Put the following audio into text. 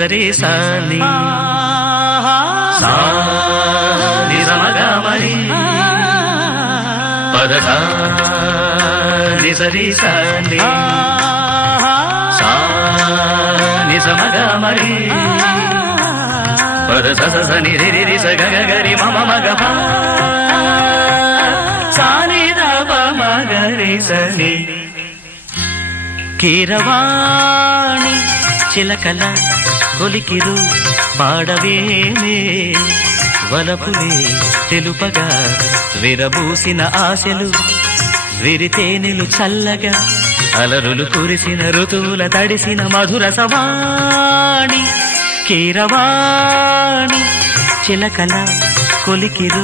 సరి సాని సా ని సమగ మరి పద సా ని సరి సాని సా ని సమగ మరి పద స స ని రి రి రి స గ గ గ రి మ మ మ గ ప సా ని ద ప మ గ రి స ని కీరవాణి చిలకల కొలికిరు పాడవేమే వలపులే తెలుపగా విరబూసిన ఆశలు విరితేనెలు చల్లగా అలరులు కురిసిన ఋతువుల తడిసిన మధుర సవాణి కీరవాణి చిలకల కొలికిరు